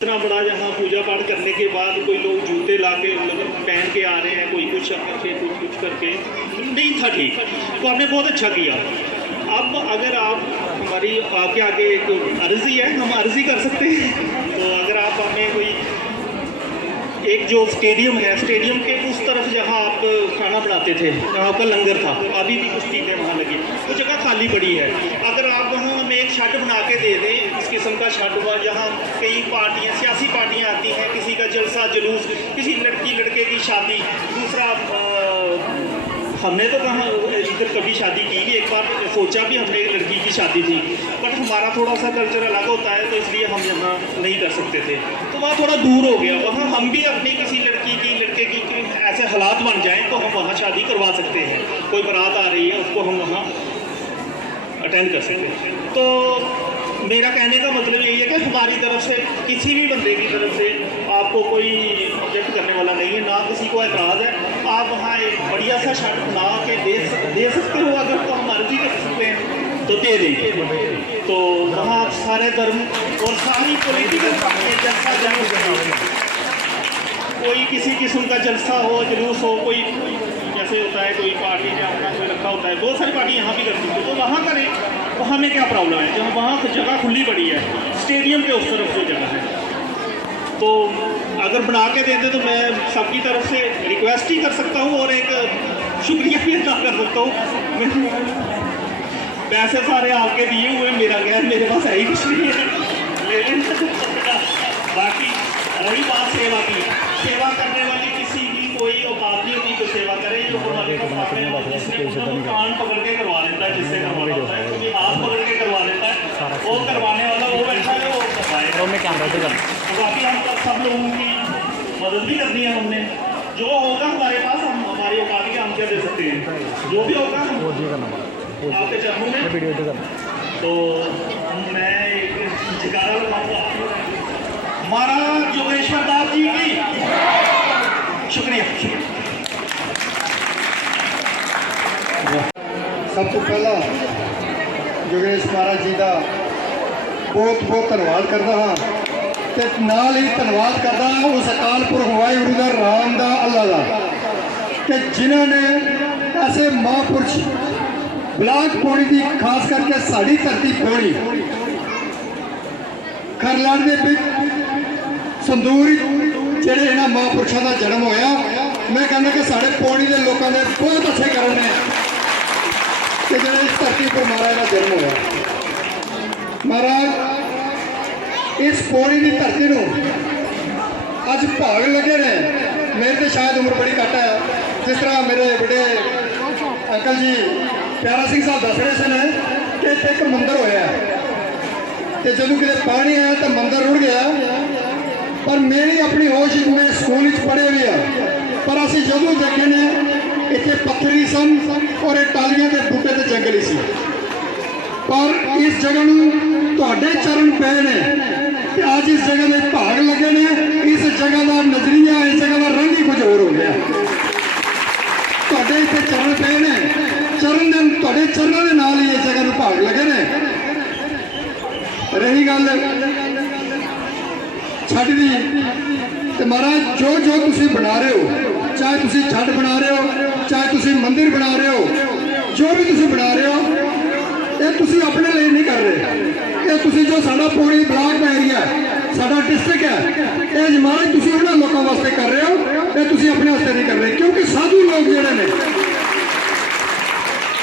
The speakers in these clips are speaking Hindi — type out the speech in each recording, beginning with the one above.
इतना बड़ा यहाँ पूजा पाठ करने के बाद कोई लोग जूते ला के पहन के आ रहे हैं, कोई कुछ करके कुछ करके नहीं था ठीक। तो आपने बहुत अच्छा किया। अब अगर आप हमारी आपके आगे एक अर्जी है, हम अर्जी कर सकते हैं। तो अगर आप हमें कोई एक जो स्टेडियम है, स्टेडियम के उस तरफ जहाँ आप खाना बनाते थे, जहाँ आपका लंगर था, अभी भी कुछ चीज़ें वहाँ लगी, वो जगह खाली पड़ी है। अगर आप वहाँ हमें एक शेड बना के दे दें, इस किस्म का शेड हुआ जहाँ कई पार्टियाँ, सियासी पार्टियाँ आती हैं, किसी का जलसा जुलूस, किसी लड़की लड़के की शादी, दूसरा हमने तो कहाँ इधर कभी शादी की नहीं, एक बार सोचा भी हमने एक लड़की की शादी थी, बट हमारा थोड़ा सा कल्चर अलग होता है, तो इसलिए हम यहाँ नहीं कर सकते थे। तो वहाँ थोड़ा दूर हो गया, वहाँ हम भी अपनी किसी लड़की की लड़के की ऐसे हालात बन जाएं तो हम वहाँ शादी करवा सकते हैं। कोई बारात आ रही है, उसको हम वहाँ अटेंड कर सकते हैं। तो मेरा कहने का मतलब यही है कि हमारी तरफ से, किसी भी बंदे की तरफ से आपको कोई ऑब्जेक्ट करने वाला नहीं है, ना किसी को एतराज़ है। आप वहाँ एक बढ़िया सा शर्ट बना के दे सकते हो, अगर तो हम अर्जी कर सकते हैं तो दे दें। तो वहाँ सारे धर्म और सारी पॉलिटिकल पार्टियाँ जलसा जुलूस, कोई किसी किस्म का जलसा हो, जुलूस हो, कोई जैसे होता है कोई पार्टी ने अपना कोई रखा होता है, बहुत सारी पार्टी यहाँ भी करती है, तो वहाँ करें। वहाँ में क्या प्रॉब्लम है, जहाँ वहाँ जगह खुली पड़ी है, स्टेडियम के उस तरफ जो जगह है, तो अगर बना के देते तो मैं सबकी तरफ से रिक्वेस्ट ही कर सकता हूँ और एक शुक्रिया भी अदा कर सकता हूँ। पैसे सारे आपके दिए हुए, मेरा गैर मेरे पास है ही कुछ नहीं है, लेकिन बाकी रही बात सेवा की, सेवा करने वाली किसी की कोई औकात नहीं होती, तो सेवा करे। जो जिसने कान पकड़ के करवा लेता है, जिससे करवाना होता है, क्योंकि हाथ पकड़ के करवा लेता है, वो करवाने वाला वो बैठा है, वो करवाएगा। तो बाकी हम सब लोगों की मदद भी करनी है हमने, जो होगा हमारे पास, हम हमारी औकात के हम क्या दे सकते हैं, जो भी होगा आपके चरणों में। तो मैं एक जयकारा लगाऊंगा महाराज जोगेश्वर दास जी की। शुक्रिया। सब तो पहला जोगेश महाराज जी का बहुत बहुत धन्यवाद करता हाँ, ते नाल ही धन्यवाद करता उस अकाल पुरख वाहिगुरू दा, राम दा, अल्लाह दा, कि जिन्होंने ऐसे महापुरुष ब्लाक पौड़ी की, खास करके साड़ी धरती पौड़ी खरलाड़ के संदूर जेडे इन्होंने महापुरुषों का जन्म होया, मैं कहना कि साढ़े पौड़ी के लोगों ने बहुत अच्छे कारण है कि जो इस धरती पर महाराज का जन्म होया। महाराज इस पौड़ी की धरती को अज भाग लगे ने, मेरे तो शायद उम्र बड़ी घट है, जिस तरह मेरे बड़े अंकल जी प्यारा सिंह साहब दस रहे थे कि एक मंदिर होया, तो जो कि पानी आया तो मंदिर रुड़ गया, पर मेरी अपनी होश में स्कूल पढ़े हुए हैं, पर असी जो देखे ने इतने पत्थरी सन और ये टालियां के बूटे तो जंगली सी, पर इस जगह तुहाडे चरण पे ने, आज इस जगह में भाग लगे ने, इस जगह का नजरिया, इस जगह का रंग ही कुछ और हो गया। तुहाडे इतने चरण पे ने, तुहाडे चरणों के नाल ही इस जगह में भाग लगे ने। रही गल छड़ दी, तो महाराज जो जो तुसी बना रहे हो, चाहे तुसी छड़ बना रहे हो, चाहे तुसी मंदिर बना रहे हो, जो भी तुसी बना रहे हो, ये तुसी अपने लिए नहीं कर रहे, ये तुसी जो साडा पौड़ी ब्लॉक का एरिया, साडा डिस्ट्रिक्ट है, ये महाराज तुसी उन्होंने लोगों वास्ते कर रहे हो, ये तुसी अपने वास्ते नहीं कर रहे, क्योंकि साधु लोग जिहड़े ने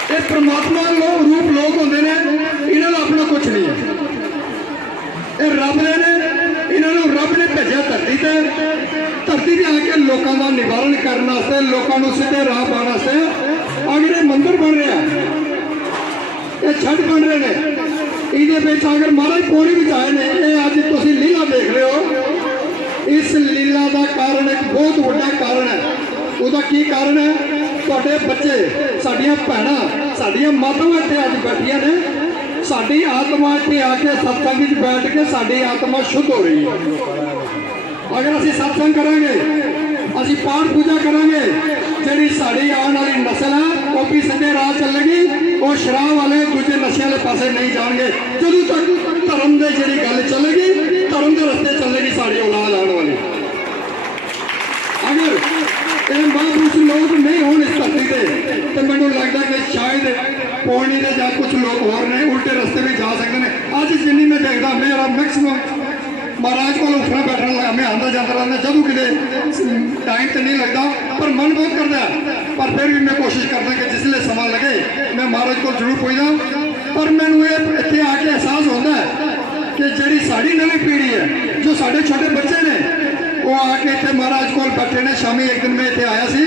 ये परमात्मा रूप लोग होंगे ने, इन्होंने अपना कुछ नहीं है, ये रब ने इन्होंने रब ने भेजा धरती से, धरती से आके लोगों का निवारण करने, लोगों को सीधे राह पाने, अगर ये मंदिर बन रहा है, ये छड़ बन रहे हैं, ये अगर महाराज पौड़ी भी आए ने, ये अज तुम लीला देख रहे हो, इस लीला का कारण एक बहुत बड़ा कारण है। उसका की कारण है, तुहाडे बच्चे, साडियां भैणां, साडियां मातावां इत्थे अज बैठियां ने, साडी आत्मा इत्थे आके सत्संग विच बैठ के साडी आत्मा शुद्ध हो रही है। अगर असीं सत्संग करांगे, असीं पाठ पूजा करांगे, जिहड़ी साडी आने वाली नस्ल है वो भी सीधे राह चलेगी, वो शराब वाले दूजे नशे वाले पासे नहीं जाएंगे। जदों तक धर्म की जिहड़ी गल चलेगी, धर्म के रस्ते चलेगी साड़ी ने ਜਾਂ कुछ लोग और ने उल्टे रस्ते भी जा सकते हैं। अज जिन्नी मैं देखता मेरा मैक्सिमम महाराज को उठना बैठना लगा, मैं आंदा जाता रहता जदों कि टाइम तो नहीं लगता पर मन बहुत करता है, पर फिर भी मैं कोशिश करता कि जिसले समा लगे मैं महाराज को जरूर पहुँचदा। पर मैनू ये इत्थे आके एहसास होता है कि जी साड़ी नवी पीढ़ी है, जो साढ़े छोटे बच्चे ने वो आके इतने महाराज को बैठे ने। शामी एक दिन मैं इतने आया सी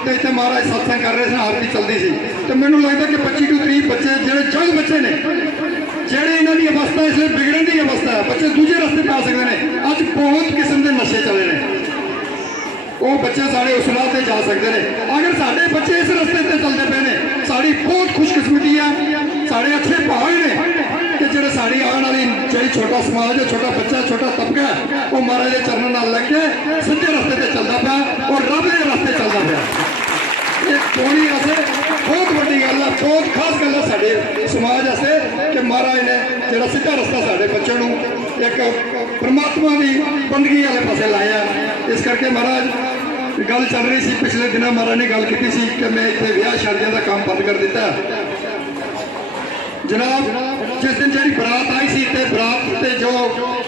तो इतने महाराज सत्संग कर रहे थे, आरती चलती सी, तो मैनू लगता कि 25 to 30 बच्चे ਜਿਹੜੇ जंग बच्चे ने ਜਿਹੜੇ ਇਹਨਾਂ ਦੀ ਅਵਸਥਾ ਇਸ ਲਈ ਵਿਗੜਨ ਦੀ ਅਵਸਥਾ ਹੈ, ਬੱਚੇ ਦੂਜੇ ਰਸਤੇ ਪਾ ਸਕਦੇ ਨੇ। ਅੱਜ ਬਹੁਤ ਕਿਸਮ ਦੇ ਨਸ਼ੇ ਚੱਲੇ ਨੇ, ਉਹ ਬੱਚੇ ਸਾਡੇ ਉਸ ਰਾਹ ਤੇ ਜਾ ਸਕਦੇ ਨੇ। ਅਗਰ ਸਾਡੇ ਬੱਚੇ ਇਸ ਰਸਤੇ ਤੇ ਚੱਲਦੇ ਪਏ ਨੇ, ਸਾਡੀ ਬਹੁਤ ਖੁਸ਼ਕਿਸਮਤੀ ਆ, ਸਾਡੇ ਅੱਛੇ ਭਾਗ ਨੇ ਕਿ ਜਿਹੜੇ ਸਾਡੀ ਆਉਣ ਵਾਲੀ ਜਿਹੜੀ ਛੋਟਾ ਸਮਾਜ ਹੈ, ਛੋਟਾ ਬੱਚਾ, ਛੋਟਾ ਤਬਕਾ ਹੈ, ਉਹ ਮਹਾਰਾਜ ਦੇ ਚਰਨਾਂ ਨਾਲ ਲੱਗ ਕੇ ਸਿੱਧੇ ਰਸਤੇ ਤੇ ਚੱਲਦਾ ਪਿਆ ਔਰ ਰੱਬ ਦੇ ਰਸਤੇ ਚੱਲਦਾ ਪਿਆ। ਇਹ ਕੋਣੀ ਵਾਸਤੇ ਬਹੁਤ ਵੱਡੀ ਗੱਲ ਹੈ, ਬਹੁਤ ਖਾਸ ਗੱਲ ਹੈ ਸਾਡੇ ਸਮਾਜ ਵਾਸਤੇ ਕਿ ਮਹਾਰਾਜ ਨੇ ਜਿਹੜਾ ਸਿੱਧਾ ਰਸਤਾ ਸਾਡੇ ਬੱਚਿਆਂ ਨੂੰ ਇੱਕ ਪਰਮਾਤਮਾ ਦੀ ਬੰਦਗੀ ਵਾਲੇ ਪਾਸੇ ਲਾਇਆ। ਇਸ ਕਰਕੇ ਮਹਾਰਾਜ ਗੱਲ ਚੱਲ ਰਹੀ ਸੀ ਪਿਛਲੇ ਦਿਨਾਂ, ਮਹਾਰਾਜ ਨੇ ਗੱਲ ਕੀਤੀ ਸੀ ਕਿ ਮੈਂ ਇੱਥੇ ਵਿਆਹ ਸ਼ਾਦੀਆਂ ਦਾ ਕੰਮ ਬੰਦ ਕਰ ਦਿੱਤਾ। जनाब जिस दिन जी बरात आई सी ते बरात ते जो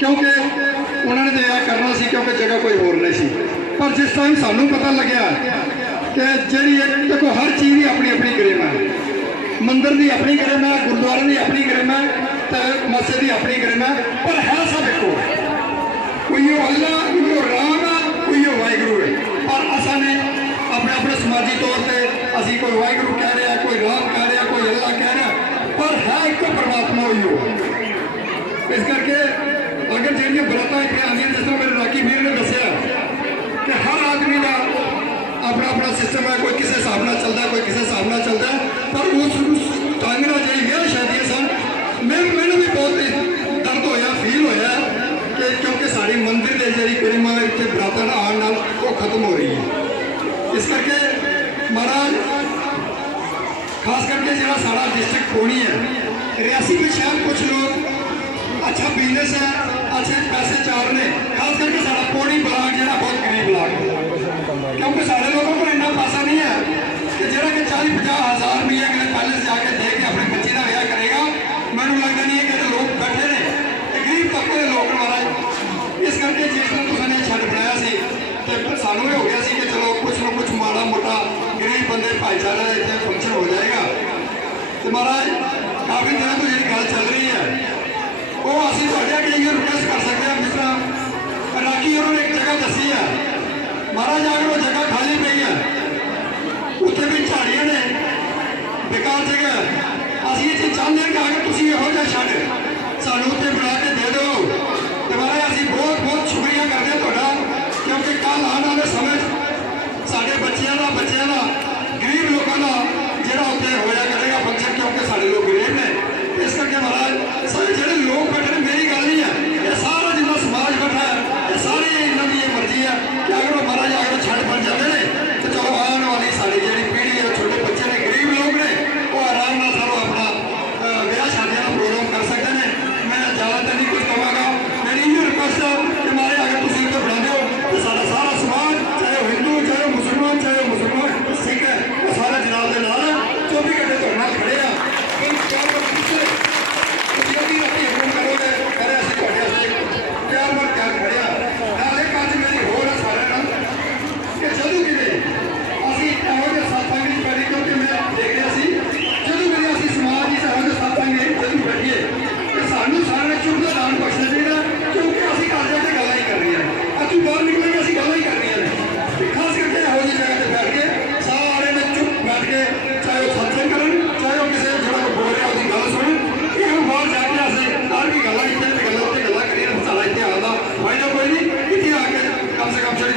क्योंकि उन्होंने तो यह करना सी क्योंकि जगह कोई होर नहीं सी, पर जिस टाइम सानू पता लग्या कि जी देखो हर चीज़ की अपनी अपनी गरिमा है, मंदिर की अपनी गरिमा है, गुरुद्वारे की अपनी गरिमा है, तो मस्जिद की अपनी गरिमा है, पर है सब एक कोई अल्लाह कोई राम है कोई वाहिगुरु है। पर असा ने अपने अपने समाजी तौर पर असी कोई वाहिगुरु कह रहे हैं, कोई राम कह रहे हैं, कोई अल्लाह कह रहे हैं, पर है एक परमात्मा ही हो। इस करके अगर जी बरात इतने आदि जिस तरह मेरे राकी वीर ने दसिया कि हर आदमी का अपना अपना सिस्टम है, कोई किसी हिसाब से चलता है, कोई किसी हिसाब से चलता है, पर उस ढंग ना जी विआह शादियां सन मैनू भी बहुत दर्द होया फील होया कि क्योंकि साड़ी मंदिर की जी गरिमा इतने बरातां आने नाल वो खत्म हो रही है। इस करके महाराज खास करके जो सारा डिस्ट्रिक्ट खोनी है रियासी में शायद कुछ लोग अच्छा बिजनेस है, अच्छे पैसे चार ने, खास करके सारा पौड़ी ब्लाक जो बहुत गरीब ब्लाक है, क्योंकि सारे लोगों को इतना पैसा नहीं है कि जो कि 40-50 हज़ार रुपये अगले पैलेस जाके दे के अपने बच्चे का विआह करेगा। मैनू लगता नहीं है कि लोग बैठे ने गरीब तबके के लोग महाराज। इस करके जिस दिन तुमने छड़ बनाया सी तो सानू ये हो गया सी कि चलो कुछ ना कुछ माड़ा मोटा गरीब बंदे भाईचारा इतने फंक्शन हो जाएगा। तो महाराज काफ़ी दिनों तो जी गल चल रही है वो असी थोड़े अगे रिक्वेस्ट कर सकते हैं, जिस तरह राखी उन्होंने एक जगह दसी है महाराज, अगर वो जगह खाली पई है उत्थे भी झाड़ियाँ ने बेकार जगह, असी ये चीज़ चाहते हैं कि अगर तुम यहो जहा छड़ सानू उत्थे बना के दे दो तो महाराज असी बहुत बहुत शुक्रिया करते हैं तुहाडा, क्योंकि कल आने वाले समय साढ़े बच्चों का गरीब लोगों का जोड़ा उत्थे होया करेगा फंक्शन, क्योंकि साढ़े लोग गरीब ने। इस करके महाराज सारे जो लोग बैठे मेरी गल नहीं है, ये सारा जितना समाज बैठा है ये सारी इन्हों की मर्जी है कि अगर वो महाराज अगर छड़ बन जाते हैं तो चलो आने वाली सारी जी पीढ़ी है, छोटे बच्चे ने, गरीब लोग ने, वो आराम से सारो अपना विआह शादियों का प्रोग्राम कर सकते हैं। मैं ज़्यादातर नहीं कुछ कहांगा, मेरी ये रिक्वेस्ट है कि हमारे अगर तुम इतने बना दो तो सारा सारा समाज चाहे वो हिंदू चाहे वो मुसलमान सिख है वो सारे जनाब के नाल 24 घंटे तो नाल खड़े हैं।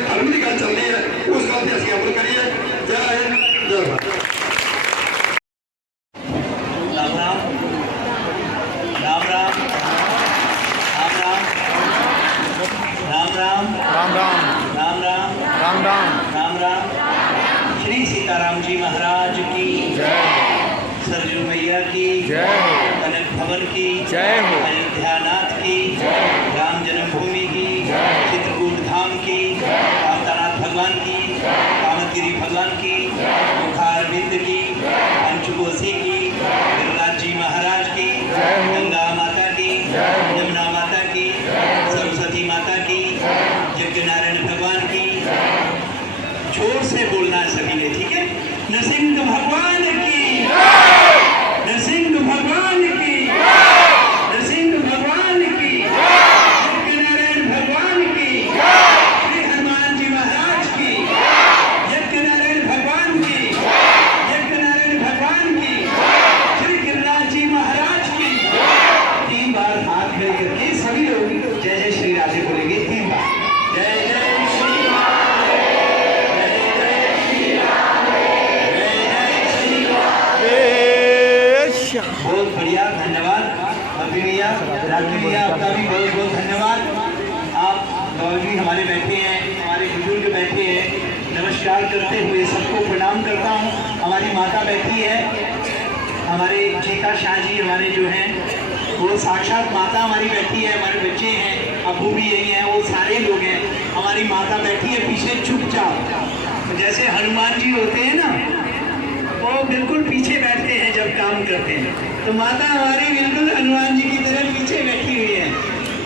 धर्म की गल चलती है उस गल से अमल करिए। जय हिंद जय भारत। राम राम राम राम राम राम राम राम राम राम राम राम राम राम राम। श्री सीताराम जी महाराज की जय, सरजू मैया की जय, कनक भवन की जय हो, अयोध्यानाथ की जय, राम जन्मभूमि की जय, चित्रकूट धाम की कामतानाथ भगवान की, कामतगिरी भगवान की, मुखारविंद की, पंचकोशी की, बिरला यज्ञ नारायण भगवान की। जोर से बोलना है सभी ने, ठीक है? नरसिंह भगवान की, नरसिंह भगवान की, नरसिंह भगवान की, यज्ञ नारायण भगवान की, श्री हनुमान जी महाराज की, यज्ञ नारायण भगवान की, यज्ञ नारायण भगवान की, श्री गिरिराज जी महाराज की। 3 बार हाथ खड़े करके सभी लोग जय जय श्री राधे बोलेंगे 3 बार। जय जय श्री राधे, जय जय श्री राधे, जय जय श्री राधे। बहुत बढ़िया, धन्यवाद अभी भैया, राखी भैया, आपका भी बहुत बहुत धन्यवाद। आप बाबा जी हमारे बैठे हैं, हमारे बुजुर्ग बैठे हैं, नमस्कार करते हुए सबको प्रणाम करता हूँ। हमारी माता बैठी है, हमारे चेका शाह जी हमारे जो हैं वो साक्षात माता हमारी बैठी है, हमारे बच्चे हैं, अबू भी यही हैं, वो सारे लोग हैं। हमारी माता बैठी है पीछे चुपचाप, जैसे हनुमान जी होते हैं ना, वो बिल्कुल पीछे बैठते हैं जब काम करते हैं। तो माता हमारी बिल्कुल हनुमान जी की तरह पीछे बैठी हुई है।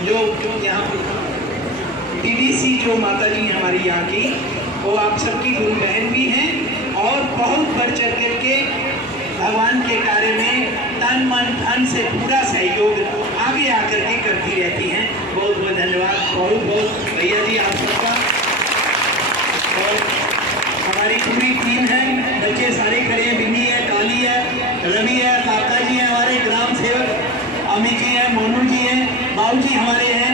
जो यहाँ DDC जो माता जी हमारी यहाँ की, वो आप सबकी गुरु बहन भी हैं और बहुत बढ़ चढ़ करके भगवान के कार्य में तन मन धन से पूरा सहयोग आगे आकर के करती रहती हैं। बहुत बहुत धन्यवाद, बहुत बहुत भैया जी आप सबका। और हमारी पूरी टीम है, बच्चे सारे खड़े हैं, बिन्नी है, काली है, रवि है, काका जी हैं, हमारे ग्राम सेवक अमित जी हैं, मोनू जी हैं, बाबू जी हमारे हैं,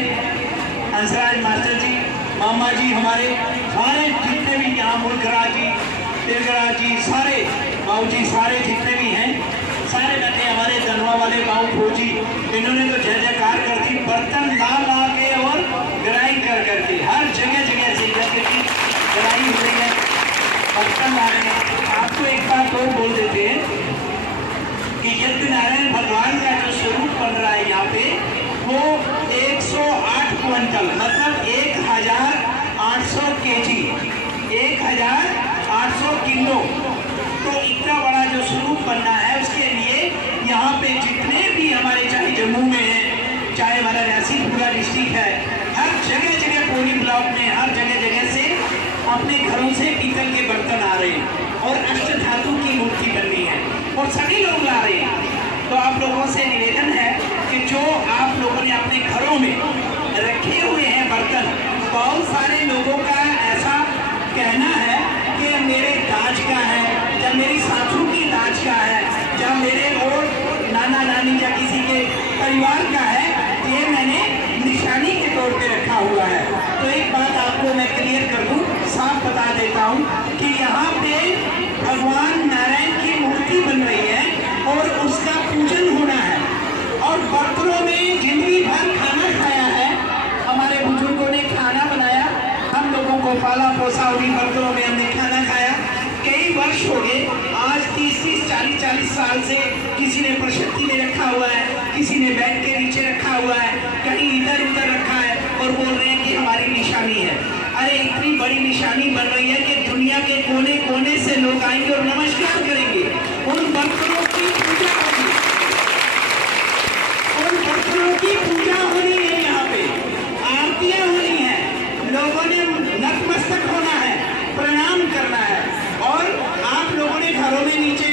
हंसराज मास्टर जी, मामा जी हमारे, सारे जितने भी यहाँ मुल्कराज जी, तिरगराज जी, सारे बाबू जी, सारे जितने भी हैं सारे बैठे। हमारे धनवा वाले बाबू फौजी, इन्होंने तो जय जयकार कर दी, बर्तन ला ला के और गराई कर करके हर जगह जगह से जैसे कि गराई हो रही है, बर्तन ला रहे हैं। आपको एक बात और बोल देते हैं कि यज्ञ नारायण भगवान का जो स्वरूप बन रहा है यहाँ पे, वो 108 क्विंटल मतलब 1800 kg, 1800 किलो, तो इतना बड़ा जो स्वरूप बनना है उसके लिए यहाँ पे जितने भी हमारे, चाहे जम्मू में है, चाहे हमारा रियासी पूरा डिस्ट्रिक्ट है, हर जगह जगह पोली ब्लॉक में हर जगह जगह से अपने घरों से पीतल के बर्तन आ रहे हैं और अष्ट धातु की मूर्ति बननी है और सभी लोग ला रहे हैं। तो आप लोगों से निवेदन है कि जो आप लोगों ने अपने घरों में रखे हुए हैं बर्तन, बहुत सारे लोगों का ऐसा कहना है कि मेरे दाज का है, या मेरी सासू की दाज का है, या मेरे और नाना नानी या किसी के परिवार का है, ये मैंने निशानी के तौर पे रखा हुआ है। तो एक बात आपको मैं क्लियर कर दूं, साफ बता देता हूं कि यहाँ पे भगवान नारायण की मूर्ति बन रही है और उसका पूजन होना है। और बर्तनों में जिंदगी भर खाना खाया है, हमारे बुजुर्गों ने खाना बनाया, हम लोगों को पाला पोसा, उन्हीं बर्तनों में हमने खाना खाया। कई वर्ष हो गए, आज 30-30, 40-40 साल से किसी ने प्रशक्ति में रखा हुआ है, किसी ने बेड के नीचे रखा हुआ है, कहीं इधर उधर रखा है और बोल रहे हैं कि हमारी निशानी है। अरे इतनी बड़ी निशानी बन रही है कि दुनिया के कोने कोने से लोग आएंगे और नमस्कार करेंगे, उन बर्तनों की पूजा होगी, उन बर्तनों की पूजा होनी है, यहाँ पे आरतियां होनी है, लोगों ने नतमस्तक होना है, प्रणाम करना है। और आप लोगों ने घरों में नीचे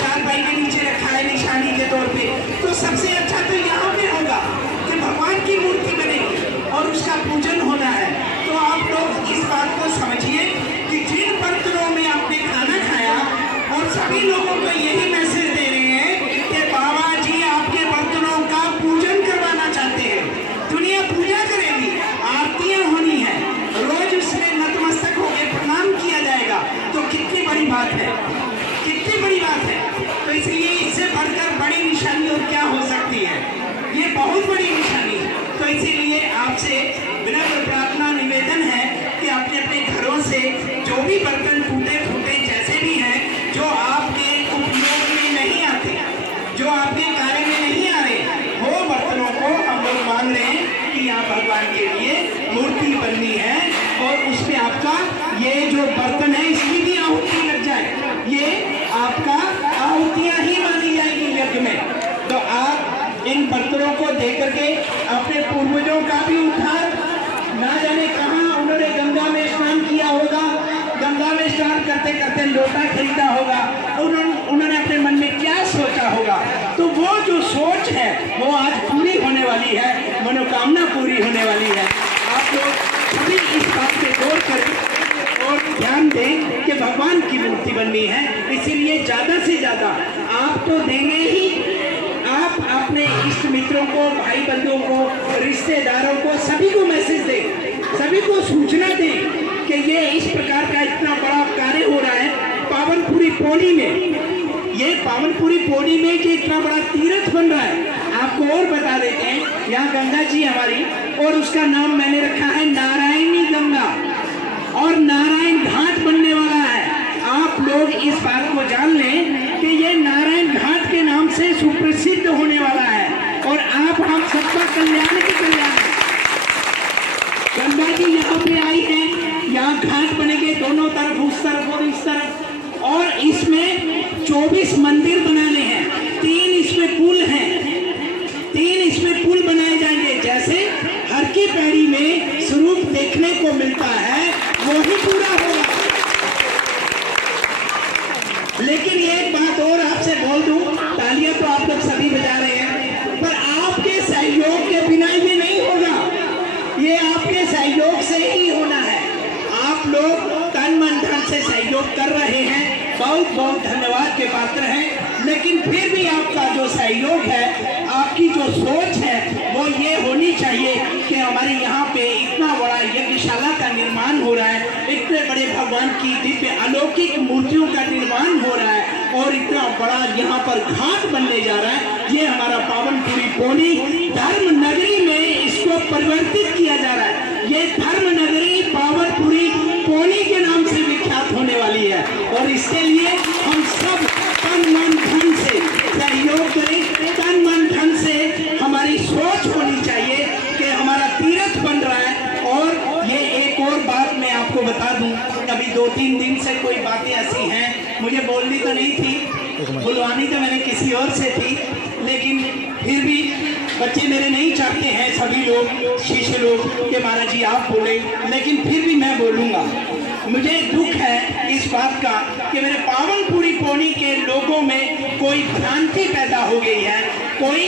चारपाई के नीचे रखा है निशानी के तौर पे, तो सबसे अच्छा तो यहाँ पे होगा कि भगवान की मूर्ति बनेगी और उसका पूजन होना है। तो आप लोग इस बात को समझिए कि जिन बर्तनों में आपने खाना खाया, और सभी लोगों को यही मैसेज दे रहे हैं कि बाबा जी आपके बर्तनों का पूजन करवाना चाहते हैं, दुनिया पूजा करेगी, आरतियां होनी है, रोज उसमें नतमस्तक होकर प्रणाम किया जाएगा। तो कितनी बड़ी बात है, कितनी बड़ी बात है। तो इसलिए इससे बढ़कर बड़ी निशानी और क्या हो सकती है, ये बहुत बड़ी निशानी है। तो इसीलिए आपसे विनम्र प्रार्थना निवेदन है कि अपने अपने घरों से जो भी बर्तन टूटे फूटे जैसे भी हैं, जो आपके उपयोग में नहीं आते, जो आपके कार्य में नहीं आ रहे, वो बर्तनों को हम लोग मांग रहे हैं कि यहाँ भगवान के लिए मूर्ति बननी है और उसमें आपका ये जो बर्तन है इसकी भी आहुति लग जाए, ये आपका आहुतियाँ ही मानी जाएगी यज्ञ में। तो आप इन बर्तनों को दे करके अपने पूर्वजों का भी उद्धार ना जाने कहाँ करते करते लोटा खरीदा होगा, उन्होंने अपने मन में क्या सोचा होगा, तो वो जो सोच है वो आज पूरी होने वाली है, मनोकामना पूरी होने वाली है। आप लोग सभी इस बात पे गौर करें और ध्यान दें कि भगवान की मूर्ति बननी है, इसीलिए ज़्यादा से ज़्यादा आप तो देंगे ही, आप अपने इष्ट मित्रों को, भाई बंधुओं को, रिश्तेदारों को, सभी को मैसेज दें, सभी को सूचना दें कि ये इस प्रकार का इतना बड़ा कार्य हो रहा है पावनपुरी पौड़ी में। ये पावनपुरी पौड़ी में कि इतना बड़ा तीर्थ बन रहा है। आपको और बता देते हैं, यहाँ गंगा जी हमारी, और उसका नाम मैंने रखा है नारायणी गंगा, और नारायण घाट बनने वाला है। आप लोग इस बात को जान लें कि ये नारायण घाट के नाम से सुप्रसिद्ध होने वाला है, और आप हम सबका कल्याण की कल्याण है। गंगा जी यहाँ पे आई है, यहाँ घाट बनेंगे दोनों तरफ, उस तरफ और इस तरफ, और इसमें 24 मंदिर बनाने हैं, 3 इसमें पुल हैं, 3 इसमें पुल बनाए जाएंगे। जैसे हर की पैड़ी में स्वरूप देखने को मिलता है वो ही पूरा होगा। लेकिन एक बात और आपसे बोल दूं, तालियां तो आप लोग सभी बजा रहे हैं, पर आपके सहयोग के बिना ये नहीं होगा, ये आपके सहयोग से ही होना है। आप लोग तन मन धन से सहयोग कर रहे हैं, बहुत बहुत धन्यवाद के पात्र हैं। लेकिन फिर भी आपका जो सहयोग है, आपकी जो सोच है, वो ये होनी चाहिए कि हमारे यहाँ पे इतना बड़ा यज्ञशाला का निर्माण हो रहा है, इतने बड़े भगवान की दिव्य अलौकिक मूर्तियों का निर्माण हो रहा है, और इतना बड़ा यहाँ पर घाट बनने जा रहा है। ये हमारा पावनपुरी पौड़ी धर्म नगरी में इसको परिवर्तित किया जा रहा है। ये धर्म नगरी पावनपुरी पौड़ी के नाम से विख्यात होने वाली है, और इसके लिए हम सब तन मन धन से सहयोग करें। तन मन धन से हमारी सोच होनी चाहिए कि हमारा तीर्थ बन रहा है। और ये एक और बात मैं आपको बता दूं, अभी 2-3 दिन से कोई बातें ऐसी हैं, मुझे बोलनी तो नहीं थी, बुलवानी तो मैंने किसी और से थी, लेकिन फिर भी बच्चे मेरे नहीं चाहते हैं, सभी लोग शिष्य लोग, कि महाराज जी आप बोले, लेकिन फिर भी मैं बोलूँगा। मुझे दुख है इस बात का कि मेरे पावनपुरी पौड़ी के लोगों में कोई भ्रांति पैदा हो गई है। कोई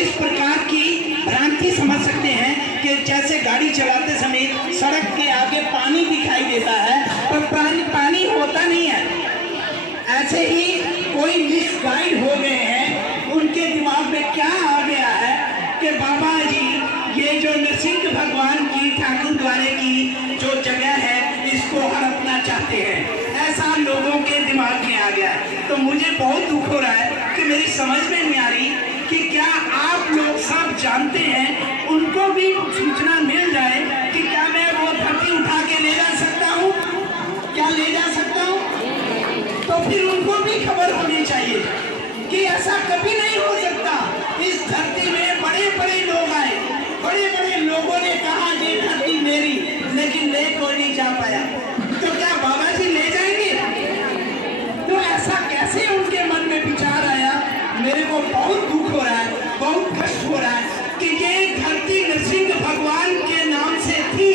इस प्रकार की भ्रांति समझ सकते हैं कि जैसे गाड़ी चलाते समय सड़क के आगे पानी दिखाई देता है, पर पानी होता नहीं है। ऐसे ही कोई मिसगाइड हो गए हैं, उनके दिमाग में क्या आ गया है कि बाबा जी ये जो नरसिंह भगवान की ठाकुर द्वारे की जो जगह है, इसको हड़पना चाहते हैं, ऐसा लोगों के दिमाग में आ गया है। तो मुझे बहुत दुख हो रहा है कि मेरी समझ में नहीं आ रही कि क्या आप लोग सब जानते हैं, उनको भी सूचना मिल जाए कि क्या मैं वो धरती उठा के ले जा सकता हूँ, क्या ले जा सकता हूँ, तो फिर उनको भी खबर होनी चाहिए कि ऐसा कभी नहीं हो सकता। इस धरती में बड़े बड़े लोग आए, बड़े बड़े लोगों ने कहा ये धरती मेरी, लेकिन ले कोई नहीं जा पाया, तो क्या बाबा जी ले जाएंगे? तो ऐसा कैसे उनके मन में विचार आया? मेरे को बहुत दुख हो रहा है, बहुत कष्ट हो रहा है कि ये धरती नरसिंह भगवान के नाम से थी,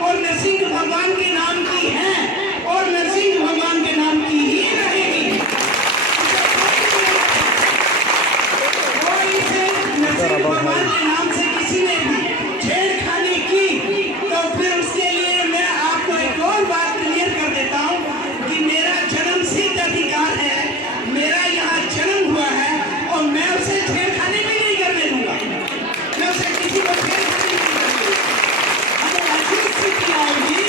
और नरसिंह भगवान के नाम की है, और नरसिंह भगवान के नाम की ही रहेगी। नरसिंह भगवान के नाम से किसी ने भी छेड़खानी की, तो फिर उसके लिए मैं आपको एक और बात क्लियर कर देता हूँ कि मेरा जन्म सिद्ध अधिकार है, मेरा यहाँ जन्म हुआ है, और मैं उसे छेड़खानी भी नहीं करने दूंगा, मैं उसे किसी को छेड़खानी नहीं करने दूंगा। अगर ऐसी स्थिति आएगी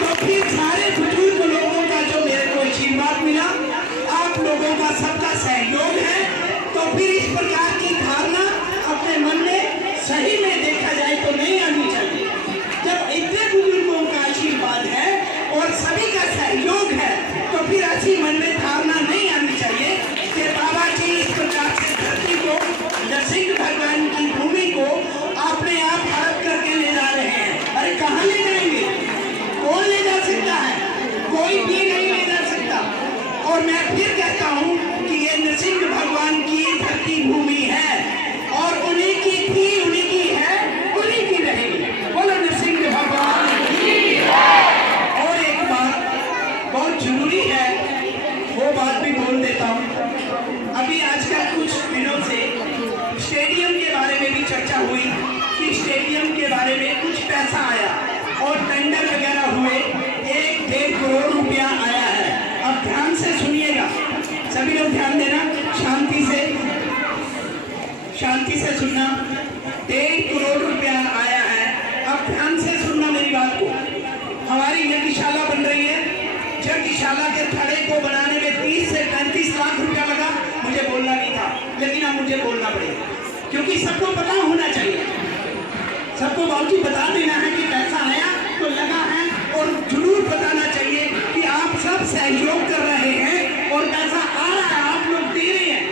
तो फिर यज्ञशाला के थड़े को बनाने में 30 से 35 लाख रुपया लगा। मुझे बोलना नहीं था, लेकिन अब मुझे बोलना पड़ेगा, क्योंकि सबको पता होना चाहिए, सबको बाबूजी बता देना है कि पैसा आया तो लगा है, और जरूर बताना चाहिए कि आप सब सहयोग कर रहे हैं और पैसा आ रहा है, आप लोग दे रहे हैं।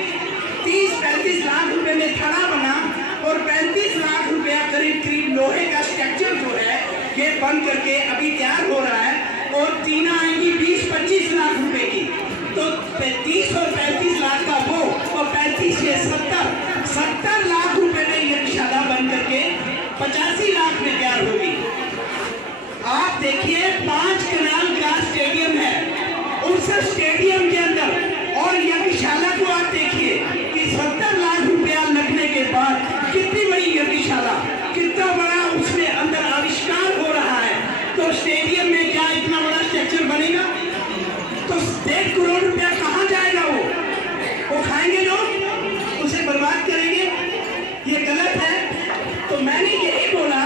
30-35 लाख रुपए में थड़ा बना और 35 लाख रुपया करीब करीब लोहे का स्ट्रक्चर जो है ये बन करके अभी तैयार हो रहा है, और टीना आएंगी 20-25 लाख रुपए की। तो 30 और 35 लाख का वो, और 35 से 70 लाख रुपए में यज्ञशाला बन करके 85 लाख में तैयार होगी। आप देखिए 5 कनाल का स्टेडियम है, उस स्टेडियम के अंदर, और यज्ञशाला को आप देखिए कि 70 लाख रुपया लगने के बाद कितनी बड़ी यज्ञशाला, कितना बड़ा उसमें अंदर आविष्कार हो रहा है। तो स्टेडियम में क्या इतना बड़ा स्ट्रक्चर बनेगा? तो 1.5 करोड़ रुपया कहाँ जाएगा? वो खाएंगे लोग, उसे बर्बाद करेंगे, ये गलत है। तो मैंने यही बोला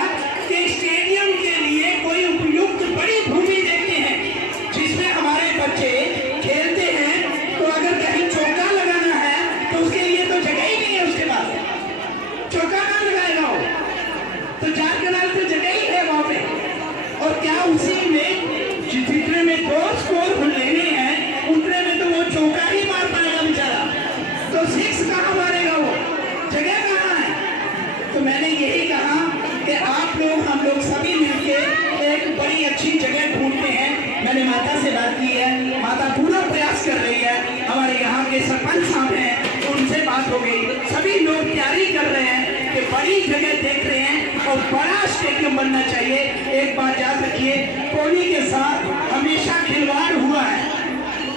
कि स्टेडियम के लिए कोई उपयुक्त बड़ी भूमि देखते हैं जिसमें हमारे बच्चे खेलते हैं। तो अगर कहीं चौका लगाना है तो उसके लिए तो जगह ही नहीं है उसके पास, चौका कहाँ लगाएगा वो? तो 4 कनाल तो जगह ही है वहां पे, और क्या उसी में जितने में 2 स्कोर लेने हैं उतने में तो वो चौका ही मार पाएगा बेचारा, तो 6 कहाँ मारेगा वो? जगह कहाँ है? तो मैंने यही कहा कि आप लोग, हम लोग सभी मिलकर एक बड़ी अच्छी जगह ढूंढते हैं। मैंने माता से बात की है, माता पूरा प्रयास कर रही है, हमारे यहाँ के सरपंच साहब हैं उनसे बात हो गई, सभी लोग तैयारी कर रहे हैं कि बड़ी जगह देख रहे हैं और बड़ा स्टेडियम बनना चाहिए। एक बात याद रखिए, पोनी के साथ हमेशा खिलवाड़ हुआ है,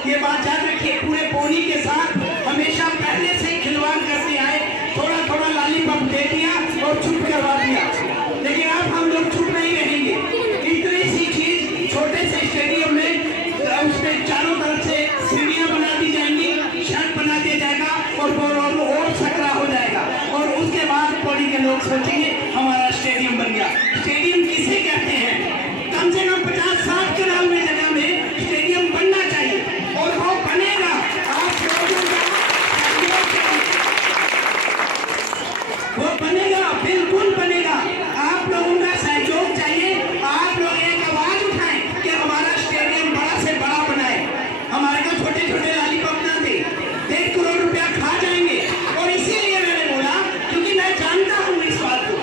ये बात याद रखिए, पूरे पोनी के साथ हमेशा पहले से खिलवाड़ करते आए, थोड़ा थोड़ा लॉलीपॉप दे दिया और चुप करवा दिया, लेकिन अब हम लोग चुप नहीं रहेंगे। इतनी सी चीज छोटे से स्टेडियम में उसमें चारों तरफ से सीढ़ियां बना दी जाएंगी, शर्ट बना दिया जाएगा और सकरा हो जाएगा, और उसके बाद पौड़ी के लोग सोचेंगे हमारा स्टेडियम बन गया। स्टेडियम किसे कहते हैं? कम से कम 50-60 कनाल में जगह में स्टेडियम बनना चाहिए, और वो बनेगा। आप लोगों का वो बनेगा, बिल्कुल बनेगा। आप लोगों का सहयोग चाहिए। आप लोग एक आवाज उठाएं कि हमारा स्टेडियम बड़ा से बड़ा बनाए, हमारे को छोटे छोटे लॉलीपॉप ना दे, 1.5 करोड़ रुपया खा जाएंगे। और इसीलिए मैंने बोला, क्योंकि मैं जानता हूँ इस बात को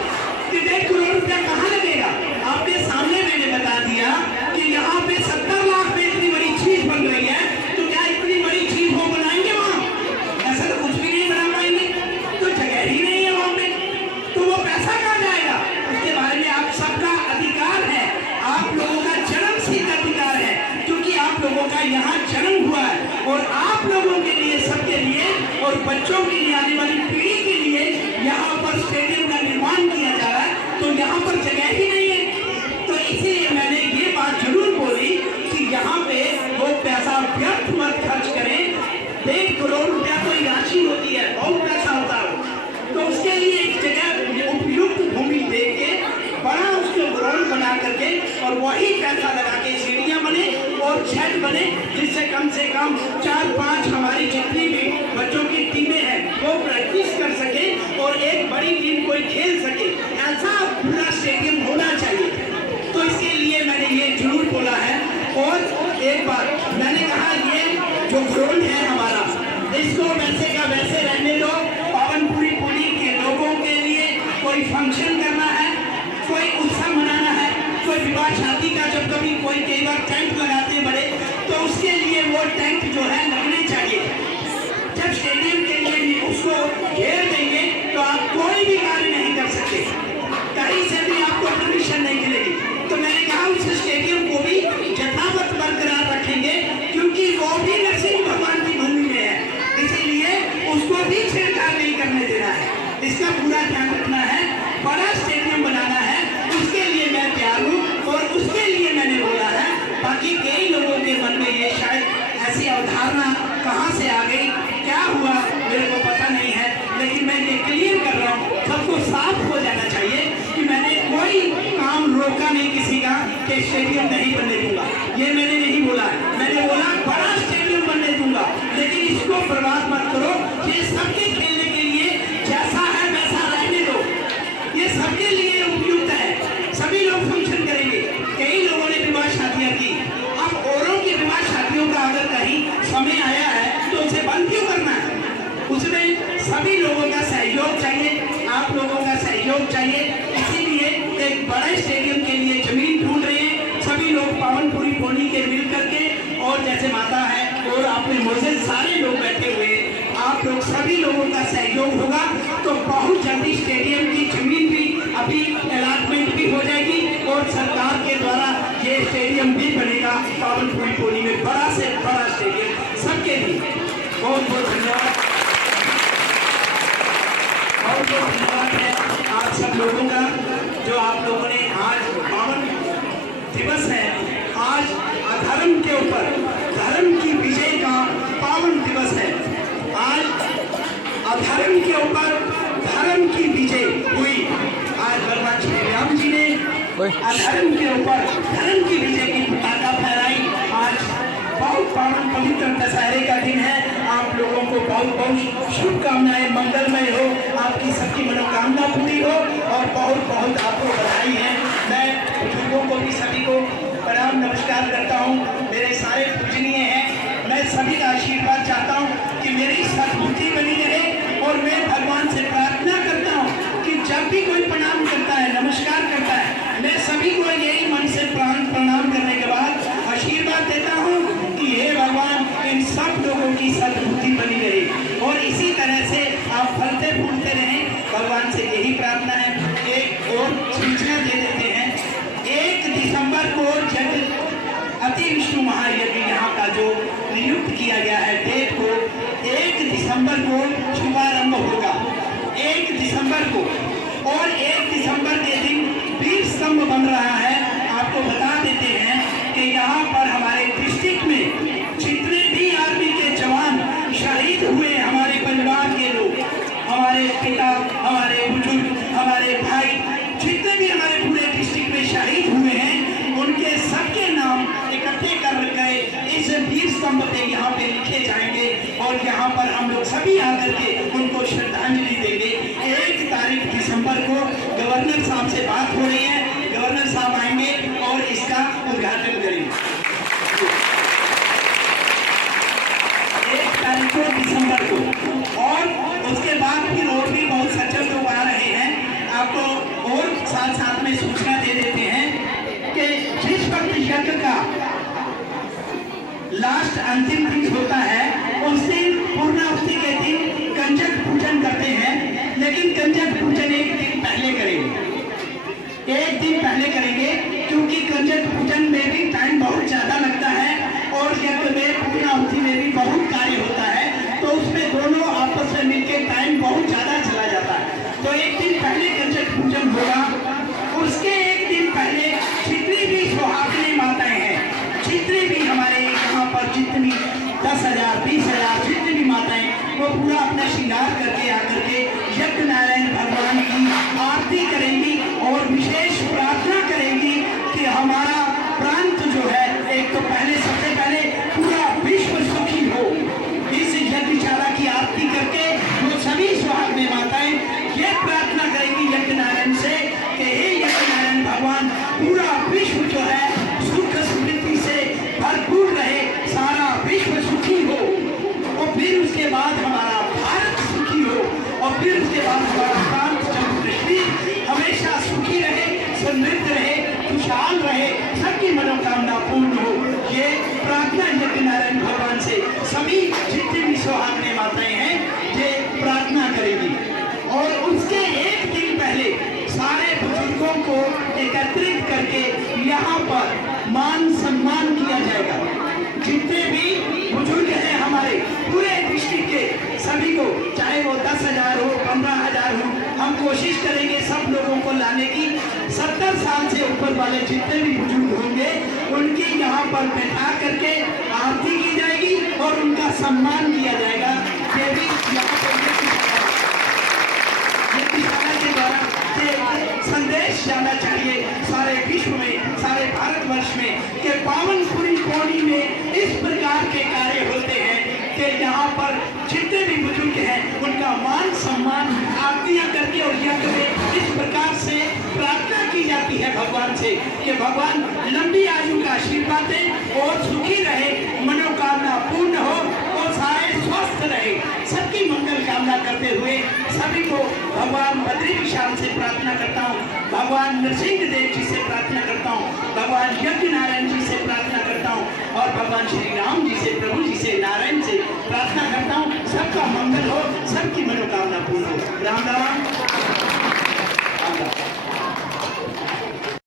कि 1.5 करोड़ रुपया कहाँ लगेगा। आपके सामने मैंने बता दिया कि यहाँ पे 70 लाख में इतनी बड़ी चीज बन रही है, तो क्या इतनी बड़ी चीज वो बनाएंगे वहाँ? ऐसा तो कुछ भी नहीं बना पाएंगे, तो जगह ही नहीं है वहाँ पे, तो वो पैसा कहाँ जाएगा? उसके बारे में आप सबका अधिकार है, आप लोगों का जन्मसिद्ध अधिकार है, क्योंकि आप लोगों का यहाँ जन्म हुआ है, और आप लोगों के लिए, सबके लिए, और बच्चों के लिए, आने वाली पीढ़ी के लिए यहाँ पर स्टेडियम का निर्माण किया जा रहा है, तो यहाँ पर जगह ही नहीं है। तो इसीलिए मैंने ये बात जरूर बोली कि यहाँ पे वो पैसा व्यर्थ मत खर्च करें। 1.5 करोड़ रुपया कोई राशि होती है, बहुत पैसा होता है, तो उसके लिए एक जगह उपयुक्त भूमि दे के बड़ा उसको ग्राउंड बना करके, और वही पैसा लगा के सीढ़ियाँ बने और छत बने, जिससे कम से कम 4-5 हमारी जितनी भी बच्चों की टीमें हैं वो प्रैक्टिस कर सके, और एक बड़ी टीम कोई खेल सके। ऐसा पूरा स्टेडियम होना चाहिए। तो इसके लिए मैंने ये जरूर बोला है। और एक बात मैंने कहा, ये जो ग्राउंड है हमारा, इसको वैसे का वैसे रहने दो। पावनपुरी पुरी के लोगों के लिए कोई फंक्शन करना है, कोई उत्सव मनाना है, कोई विवाह शादी का, जब कभी कोई कई बार टेंट लगाते हैं बड़े, तो उसके लिए वो टेंट जो है लगने चाहिए। जब स्टेडियम के लिए उसको घेर देंगे तो आप कोई भी कार्य नहीं कर सकते, कहीं से भी आपको परमिशन नहीं मिलेगी। तो मैंने कहा उस स्टेडियम को भी यथावत बरकरार रखेंगे, क्योंकि वो भी नरसिंह भगवान की भूमि में है, इसीलिए उसको भी छेड़छाड़ नहीं करने देना है। इसका पूरा ध्यान रखना है, बड़ा स्टेडियम बनाना है, उसके लिए मैं तैयार हूँ, और उसके लिए मैंने बोला है। बाकी कई लोगों के मन में ये शायद ऐसी अवधारणा कहाँ से आ गई, क्या हुआ, मेरे को पता नहीं है, लेकिन मैं ये क्लियर कर रहा हूँ, सबको साफ हो जाना चाहिए कि मैंने कोई काम रोका नहीं किसी का कि स्टेडियम नहीं बनने दूंगा। ये मैंने नहीं बोला है, मैंने बोला बर्बाद मत करो। ये सबके खेलने के लिए जैसा है वैसा रहने दो, ये सबके लिए उपयुक्त है, सभी लोग फंक्शन करेंगे। कई लोगों ने विवाह शादियां की, अब औरों की विवाह शादियों का अगर कहीं समय आया है तो उसे बंद क्यों करना है? उसमें सभी लोगों का सहयोग चाहिए, आप लोगों का सहयोग चाहिए। इसीलिए एक बड़े स्टेडियम के लिए जमीन ढूंढ रहे हैं सभी लोग पावनपुरी पोनी के मिल करके, और जैसे माता है और आपने मौजूद सारे लोग बैठे हुए हैं, आप लोग सभी लोगों का सहयोग होगा तो बहुत जल्दी स्टेडियम की जमीन भी अभी अलॉटमेंट भी हो जाएगी और सरकार के द्वारा ये स्टेडियम भी बनेगा पावनपुरी पोनी में, बड़ा से बड़ा स्टेडियम सबके लिए। बहुत बहुत धन्यवाद, बहुत बहुत धन्यवाद है आप सब लोगों का जो आप लोगों ने आज पावन दिवस है, आज अधर्म के ऊपर धर्म की विजय का पावन दिवस है। आज अधर्म के ऊपर धर्म की विजय हुई। आज भगवान श्री राम जी ने अधर्म के ऊपर धर्म की विजय की पताका फहराई। आज बहुत पावन पवित्र दशहरे का दिन है। आप लोगों को बहुत बहुत शुभकामनाएं, मंगलमय हो, आपकी सबकी मनोकामना पूरी हो और बहुत बहुत आपको बधाई है। मैं बुजुर्गों को भी सभी को प्रणाम नमस्कार करता हूँ, मेरे सारे पूजनीय हैं। मैं सभी का आशीर्वाद चाहता हूँ कि मेरी सद्बुद्धि बनी रहे और मैं भगवान से प्रार्थना करता हूँ कि जब भी कोई प्रणाम करता है, नमस्कार करता है, मैं सभी को यही मन से प्रणाम करने के बाद आशीर्वाद देता हूँ कि हे भगवान इन सब लोगों की सद्बुद्धि बनी रहे और इसी तरह से आप फलते फूलते रहें। भगवान से यही प्रार्थना है। एक और सूचना दे देते हैं, 1 दिसंबर को जब अति विष्णु महायज्ञ यहाँ का जो नियुक्त किया गया है डेट को, 1 दिसंबर को शुभारंभ होगा, 1 दिसंबर को, और 1 दिसंबर के दिन वीर स्तंभ बन रहा है। आपको बता देते हैं कि यहाँ पर हमारे डिस्ट्रिक्ट में जितने भी आर्मी के जवान शहीद हुए, हमारे परिवार के लोग, हमारे पिता, हमारे बुजुर्ग, हमारे भाई, जितने भी हमारे पूरे डिस्ट्रिक्ट में शहीद हुए हैं, उनके सबके नाम इकट्ठे कर गए इस वीर स्तंभ पे यहाँ पे लिखे जाएंगे और यहाँ पर हम लोग सभी आकर के उनको श्रद्धांजलि देंगे। 1 तारीख दिसंबर को गवर्नर साहब से बात हो रही है, गवर्नर साहब आएंगे और इसका उद्घाटन करेंगे। 1 तारीख को दिसंबर को, और उसके बाद फिर और भी बहुत सज्जन लोग आ रहे हैं। आपको और साथ साथ में सूचना दे देते हैं कि जिस वक्त यज्ञ का लास्ट अंतिम दिन होता है उस दिन पूर्णाहुति के दिन कंजक पूजन करते हैं, लेकिन कंजक पूजन एक दिन पहले करेंगे, एक दिन पहले करेंगे क्योंकि कंजक पूजन में भी टाइम बहुत ज्यादा लगता है और यज्ञ में पूर्णाहुति में भी बहुत कार्य होता है, तो उसमें दोनों आपस में मिलकर टाइम बहुत ज्यादा चला जाता है। तो एक दिन पहले कंजक पूजन होगा, उसके एक दिन पहले जितनी भी सुहागिनी माताएं हैं, जितनी भी हमारे यहाँ पर जितनी 10,000 20,000 जितनी भी माताएं, वो पूरा अपना श्रृंगार करके आकर के यज्ञ नारायण भगवान की आरती करेंगी और विशेष प्रार्थना करेंगी कि हमारा प्रांत जो है, एक तो पहले सबसे पहले पूरा विश्व सुखी हो। इस यज्ञशाला की आरती करके वो सभी सुहागिनी माताएं ये प्रार्थना करेंगी यज्ञ नारायण से कि हे यज्ञ नारायण भगवान, पूरा विश्व जो है सुख समृद्धि से भरपूर रहे, सारा विश्व सुखी हो, और फिर उसके बाद हमारा भारत सुखी हो, और फिर उसके बाद हमारा प्रांत जम्मू कश्मीर हमेशा सुखी रहे, समृद्ध रहे, खुशहाल रहे, सबकी मनोकामना पूर्ण हो। ये प्रार्थना यज्ञ नारायण भगवान से सभी जितनी भी सुहागिनी माताएं हैं ये प्रार्थना करेगी। और उसके एक दिन पहले सारे बुजुर्गों को एकत्रित करके यहाँ पर मान सम्मान किया जाएगा। जितने भी बुजुर्ग हैं हमारे पूरे डिस्ट्रिक्ट के सभी को, चाहे वो 10,000 हो, 15,000 हो, हम कोशिश करेंगे सब लोगों को लाने की। 70 साल से ऊपर वाले जितने भी बुजुर्ग होंगे उनकी यहाँ पर बैठा करके आरती की जाएगी और उनका सम्मान किया जाएगा। ये भी यहाँ पर के द्वारा संदेश जाना चाहिए सारे विश्व में, सारे भारतवर्ष में कि पावनपुरी पौड़ी में इस प्रकार के कार्य होते हैं कि यहाँ पर जितने भी बुजुर्ग हैं उनका मान सम्मान आरतियाँ करके और यज्ञ में इस प्रकार से प्रार्थना की जाती है भगवान से कि भगवान लंबी आयु का आशीर्वाद दे और सुखी रहे, मनोकामना पूर्ण हो और सारे स्वस्थ रहे। सबकी मंगल कामना करते हुए सभी को भगवान बद्री विशाल से प्रार्थना करता हूँ, भगवान नरसिंह देव जी से प्रार्थना करता हूँ, भगवान यज्ञ नारायण जी से प्रार्थना करता हूँ और भगवान श्री राम जी से, प्रभु जी से, नारायण से प्रार्थना करता हूँ।